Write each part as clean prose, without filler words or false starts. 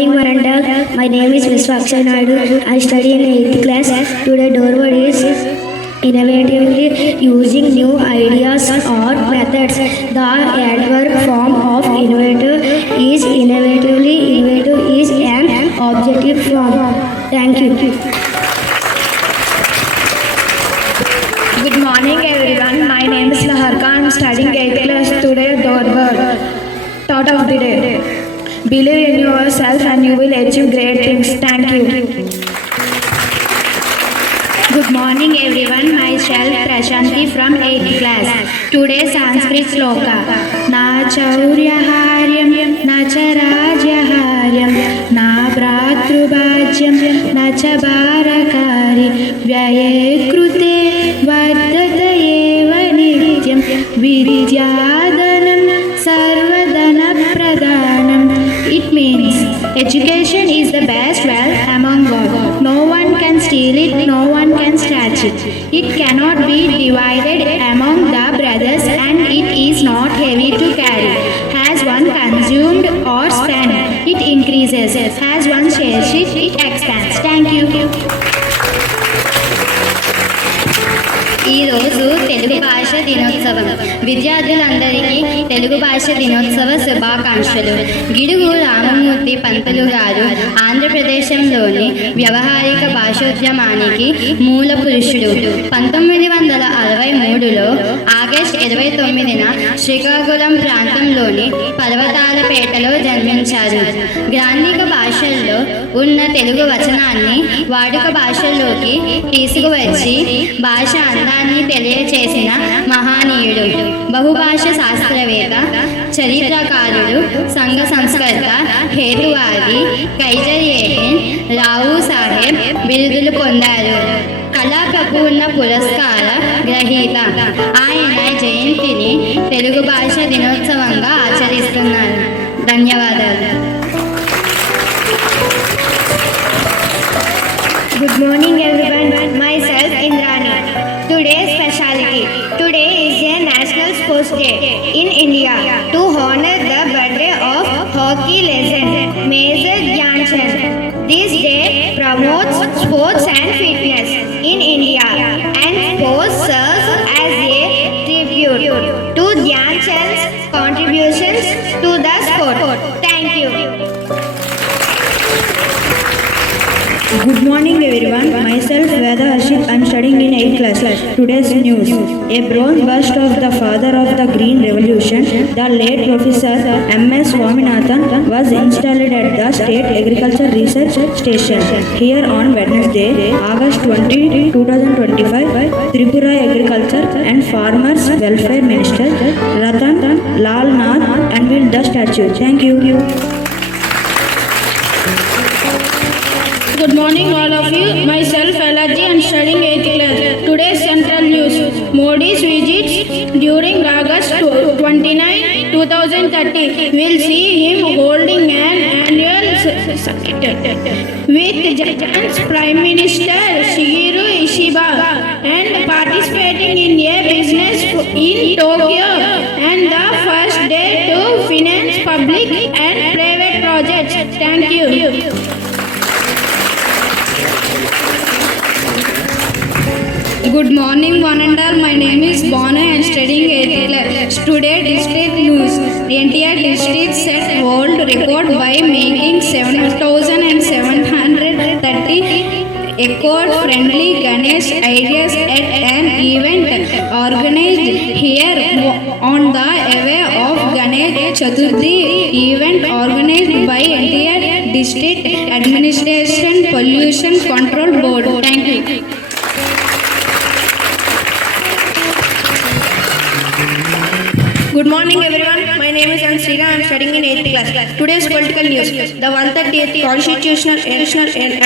morning, Varandal. My name is Viswaksha Naidu. I study in 8th class. Today, Dorward is innovatively using new ideas or methods. The adverb form of innovative is innovatively. Innovative is an objective form. Thank you. Good morning everyone. My name is Laharka. I am studying 8th class today. Thought of the day. Believe in yourself and you will achieve great things. Thank you. Good morning everyone. Myself Prashanti from 8th class. Today Sanskrit sloka. Na chauryaharyam, na cha rajyaharyam, na bhratrubhajyam, na cha bharakari, vyaye krute vardhata eva nityam, vidyadanam sarvadana pradhanam. It means education is the best wealth among all. No one can steal it, no one can snatch it. It cannot be divided among the brothers and it is not heavy to carry. As one consumed or spent, it increases. As one shares it, it expands. Thank you. ఈరోజు తెలుగు భాష దినోత్సవం. విద్యార్థులందరికీ తెలుగు భాష దినోత్సవ శుభాకాంక్షలు. గిడుగు రామమూర్తి పంతులు గారు ఆంధ్రప్రదేశంలోని వ్యవహారిక భాషోద్యమానికి మూల పురుషుడు. 1963లో ఆగస్టు 29న శ్రీకాకుళం ప్రాంతంలోని పర్వతాలపేటలో జన్మించారు. గ్రాంధిక భాషల్లో ఉన్న తెలుగు వచనాన్ని వాడుక భాషల్లోకి తీసుకువచ్చి భాష అందాన్ని తెలియచేసిన మహానీయుడు. బహుభాష శాస్త్రవేత్త, చరిత్రకారుడు, సంఘ సంస్కర్త, హేతువాది, కైజర్-ఏ-హింద్, రావు సాహెబ్ బిరుదులు పొందారు. కళా ప్రపూర్ణ పురస్కార గ్రహీత. ఆయన జయంతిని తెలుగు భాష దినోత్సవంగా ఆచరిస్తున్నారు. ధన్యవాదాలు. Good morning everyone. Myself Indrani. Today's speciality. Today is a National Sports Day in India to honor the birthday of hockey legend Major Dhyanchand. This day promotes sports and fitness in India and sports serves as a tribute to Dhyanchand's contributions to the sport. Thank you. Good morning everyone. Myself Veda Ashit. I am studying in 8th class. Today's news. A bronze bust of the father of the Green Revolution, the late Professor M.S. Swaminathan, was installed at the State Agriculture Research Station here on Wednesday, August 20, 2025. Tripura Agriculture and Farmers Welfare Minister Ratan Lal Nath unveiled the statue. Thank you. Good morning all of you. Myself Alaji and studying 8th class. Today's central news. Modi's visits during August 29, 2030 will see him holding an annual summit with Japan's Prime Minister Shigeru Ishiba and participating in a business in Tokyo and the first day to finance public and private projects. Thank you. Good morning one and all. My name is Bonu and studying 8th class. Today district news. The NTR district set world record by making 7,730 eco-friendly Ganesh ideas at an event organized here on the eve of Ganesh Chaturthi. Event organized by NTR District Administration Pollution Control Board. Thank you. Good morning everyone. My name is Ansrika. I am studying in 8th class. Today's political news. The 138th Constitutional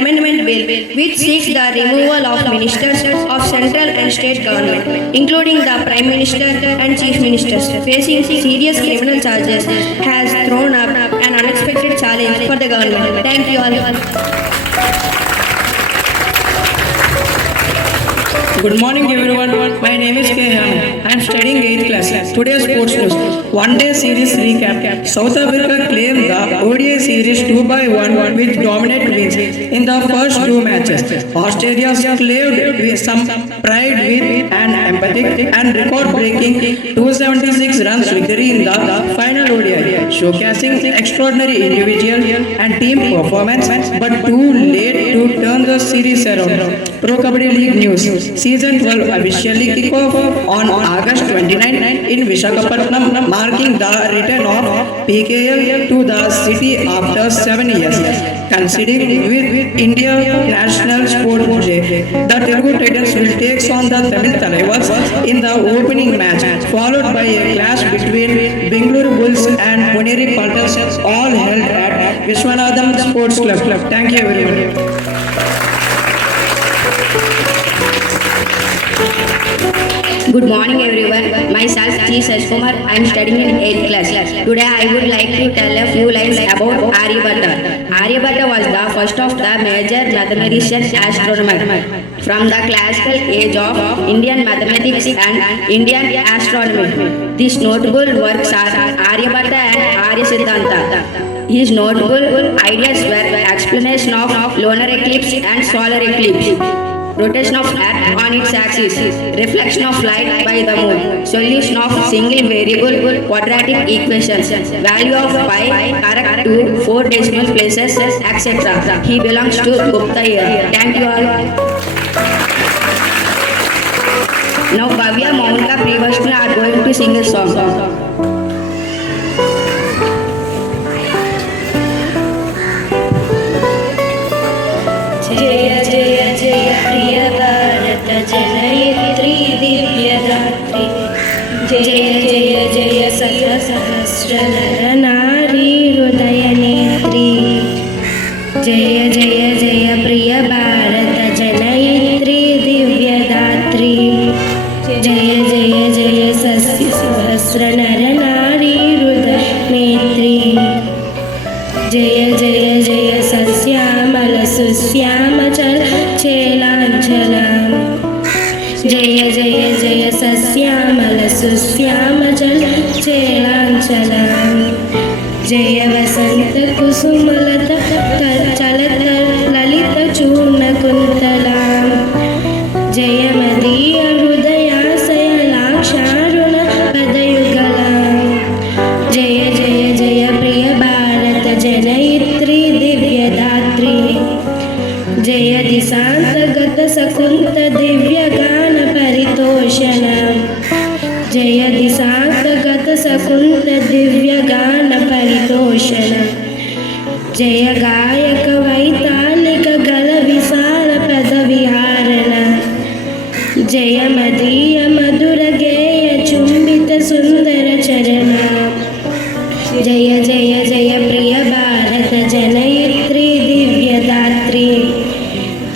Amendment Bill, which seeks the removal of ministers of central and state government, including the Prime Minister and Chief Ministers, facing serious criminal charges, has thrown up an unexpected challenge for the government. Thank you all. Good morning everyone. My name is K. Ham. I am studying 8th class. Today's sports news. One day series recap. South Africa claimed the ODI series 2-1 with dominant wins in the first two matches. Australia claimed with some pride with an emphatic and record-breaking 276 runs victory in the final ODI, showcasing extraordinary individual and team performance, but too late to turn the series around. Pro Kabaddi League news. Season 12 officially kick off on August 29 in Visakhapatnam, marking the return of PKL to the city after 7 years. Considering with India National Sports Day, the Telugu Titans will take on the Tamil Talaivas in the opening match, followed by a clash between Bengaluru Bulls and Poneri Paltans, all held at Vishwanathan Sports Club. Thank you everyone. Good morning everyone. Myself G. Sashkumar. I am studying in 8th class. Today I would like to tell a few lines about Aryabhatta. Aryabhatta was the first of the major mathematician astronomer from the classical age of Indian mathematics and Indian astronomy. These notable works are Aryabhatta and Arya Siddhanta. His notable ideas were explanation of lunar eclipse and solar eclipse, rotation of Earth on its axis, reflection of light by the moon, solution of single variable quadratic equations, value of pi correct to 4 decimal places, etc. He belongs to Gupta era. Thank you all. Now Bhavya, Monica, Privashna are going to sing a song. जय जय जय प्रिय भारत जनयित्री दिव्यदात्री जय जय जय सहस्र नर नारी हृदय नेत्री जय जय जय प्रिय भारत जनयित्री दिव्यदात्री जय जय जय सहस्र नर नारी हृदय नेत्री जय जय जय सस्यामल सुश्यामचल चेलांचलम जय जय जय सस्यामल सुश्यामचल चेलांचलम जय वसंत कुसुमलत चलत ललित चूर्ण कुंतलाम जय मदीय हृदयाशय लाक्षारुण पदयुगलाम जय जय जय प्रिय भारत जनयित्री दिव्यदात्री जय दिशांतगत सकुंत दिव्यगान परितोषण जय दिशांतगत सकुंत दिव्यगान परितोषण जय गायक वैतालिक गल विसार पद विहारण जय मदीय मधुर गेय चुंबित सुंदर चरण जय जय जय प्रिय भारत जनयित्री दिव्यदात्री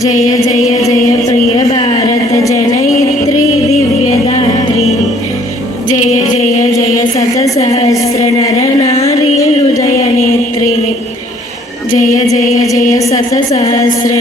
जय जय जय प्रिय भारत जनयित्री दिव्यदात्री जय जय जय शतसहस्र नर नारी हृदय नेत्री जय जय जय शतसहस्र